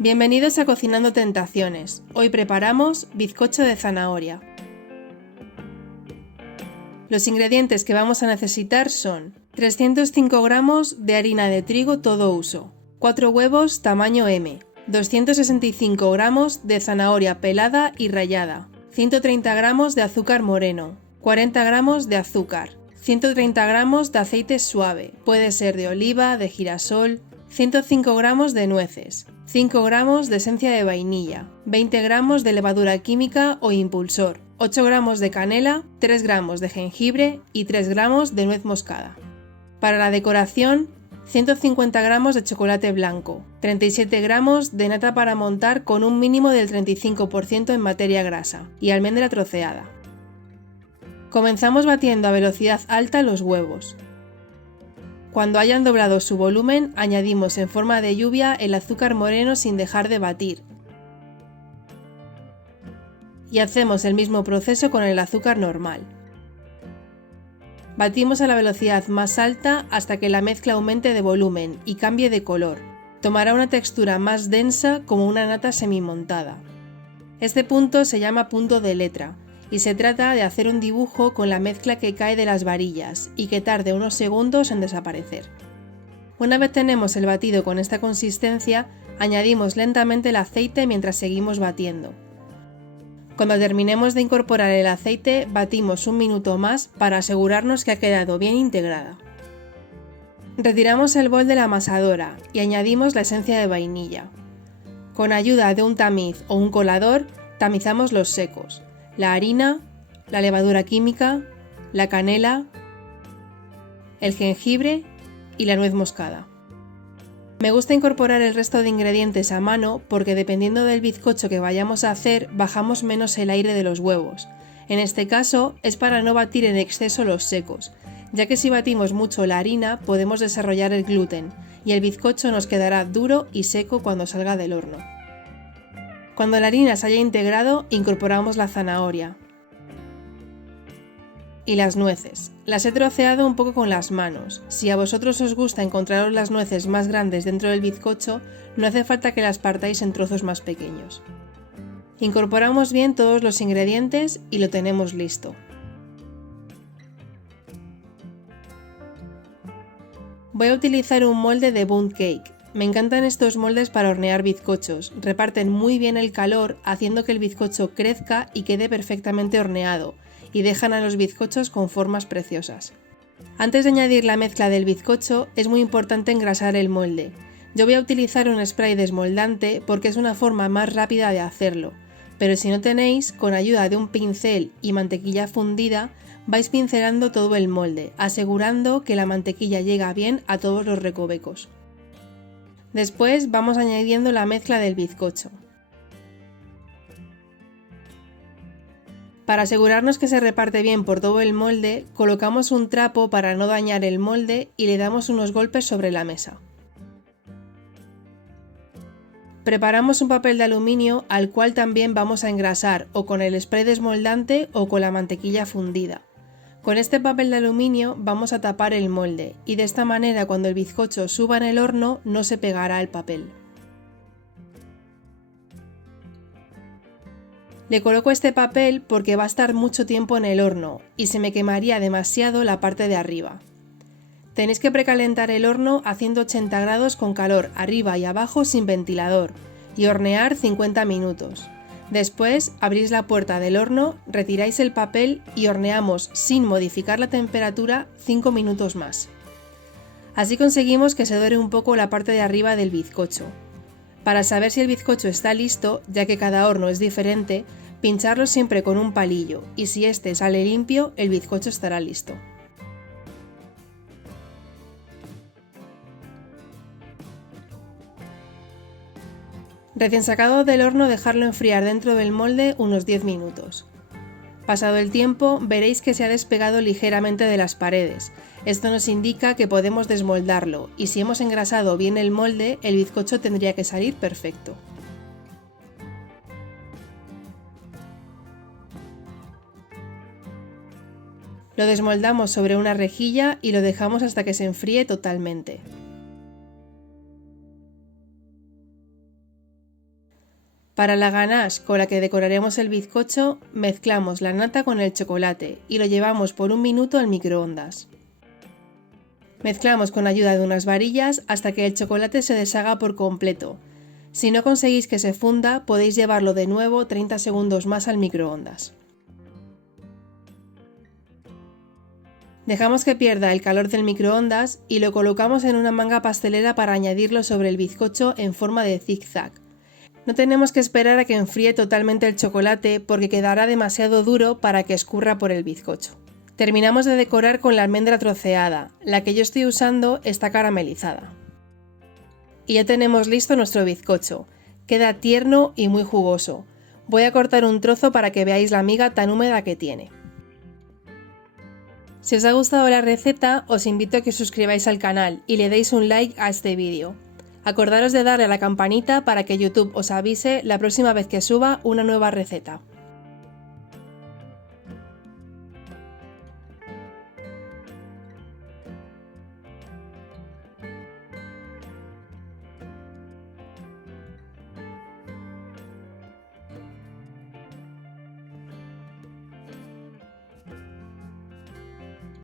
Bienvenidos a Cocinando Tentaciones. Hoy preparamos bizcocho de zanahoria. Los ingredientes que vamos a necesitar son 305 gramos de harina de trigo todo uso, 4 huevos tamaño M, 265 gramos de zanahoria pelada y rallada, 130 gramos de azúcar moreno, 40 gramos de azúcar, 130 gramos de aceite suave, puede ser de oliva, de girasol, 105 gramos de nueces, 5 gramos de esencia de vainilla, 20 gramos de levadura química o impulsor, 8 gramos de canela, 3 gramos de jengibre y 3 gramos de nuez moscada. Para la decoración, 150 gramos de chocolate blanco, 37 gramos de nata para montar con un mínimo del 35% en materia grasa y almendra troceada. Comenzamos batiendo a velocidad alta los huevos. Cuando hayan doblado su volumen, añadimos en forma de lluvia el azúcar moreno sin dejar de batir. Y hacemos el mismo proceso con el azúcar normal. Batimos a la velocidad más alta hasta que la mezcla aumente de volumen y cambie de color. Tomará una textura más densa como una nata semimontada. Este punto se llama punto de letra y se trata de hacer un dibujo con la mezcla que cae de las varillas y que tarde unos segundos en desaparecer. Una vez tenemos el batido con esta consistencia, añadimos lentamente el aceite mientras seguimos batiendo. Cuando terminemos de incorporar el aceite, batimos un minuto más para asegurarnos que ha quedado bien integrada. Retiramos el bol de la amasadora y añadimos la esencia de vainilla. Con ayuda de un tamiz o un colador, tamizamos los secos, la harina, la levadura química, la canela, el jengibre y la nuez moscada. Me gusta incorporar el resto de ingredientes a mano porque dependiendo del bizcocho que vayamos a hacer, bajamos menos el aire de los huevos. En este caso es para no batir en exceso los secos, ya que si batimos mucho la harina podemos desarrollar el gluten y el bizcocho nos quedará duro y seco cuando salga del horno. Cuando la harina se haya integrado, incorporamos la zanahoria y las nueces. Las he troceado un poco con las manos. Si a vosotros os gusta encontraros las nueces más grandes dentro del bizcocho, no hace falta que las partáis en trozos más pequeños. Incorporamos bien todos los ingredientes y lo tenemos listo. Voy a utilizar un molde de Bundt Cake. Me encantan estos moldes para hornear bizcochos, reparten muy bien el calor haciendo que el bizcocho crezca y quede perfectamente horneado, y dejan a los bizcochos con formas preciosas. Antes de añadir la mezcla del bizcocho es muy importante engrasar el molde. Yo voy a utilizar un spray desmoldante porque es una forma más rápida de hacerlo, pero si no tenéis, con ayuda de un pincel y mantequilla fundida, vais pincelando todo el molde, asegurando que la mantequilla llega bien a todos los recovecos. Después vamos añadiendo la mezcla del bizcocho. Para asegurarnos que se reparte bien por todo el molde, colocamos un trapo para no dañar el molde y le damos unos golpes sobre la mesa. Preparamos un papel de aluminio al cual también vamos a engrasar o con el spray desmoldante o con la mantequilla fundida. Con este papel de aluminio vamos a tapar el molde y de esta manera cuando el bizcocho suba en el horno no se pegará al papel. Le coloco este papel porque va a estar mucho tiempo en el horno y se me quemaría demasiado la parte de arriba. Tenéis que precalentar el horno a 180 grados con calor arriba y abajo sin ventilador y hornear 50 minutos. Después abrís la puerta del horno, retiráis el papel y horneamos sin modificar la temperatura 5 minutos más. Así conseguimos que se dore un poco la parte de arriba del bizcocho. Para saber si el bizcocho está listo, ya que cada horno es diferente, pincharlo siempre con un palillo y si este sale limpio, el bizcocho estará listo. Recién sacado del horno, dejarlo enfriar dentro del molde unos 10 minutos. Pasado el tiempo, veréis que se ha despegado ligeramente de las paredes. Esto nos indica que podemos desmoldarlo y si hemos engrasado bien el molde, el bizcocho tendría que salir perfecto. Lo desmoldamos sobre una rejilla y lo dejamos hasta que se enfríe totalmente. Para la ganache con la que decoraremos el bizcocho, mezclamos la nata con el chocolate y lo llevamos por 1 minuto al microondas. Mezclamos con ayuda de unas varillas hasta que el chocolate se deshaga por completo. Si no conseguís que se funda, podéis llevarlo de nuevo 30 segundos más al microondas. Dejamos que pierda el calor del microondas y lo colocamos en una manga pastelera para añadirlo sobre el bizcocho en forma de zig-zag. No tenemos que esperar a que enfríe totalmente el chocolate porque quedará demasiado duro para que escurra por el bizcocho. Terminamos de decorar con la almendra troceada, la que yo estoy usando está caramelizada. Y ya tenemos listo nuestro bizcocho. Queda tierno y muy jugoso. Voy a cortar un trozo para que veáis la miga tan húmeda que tiene. Si os ha gustado la receta, os invito a que os suscribáis al canal y le deis un like a este vídeo. Acordaros de darle a la campanita para que YouTube os avise la próxima vez que suba una nueva receta.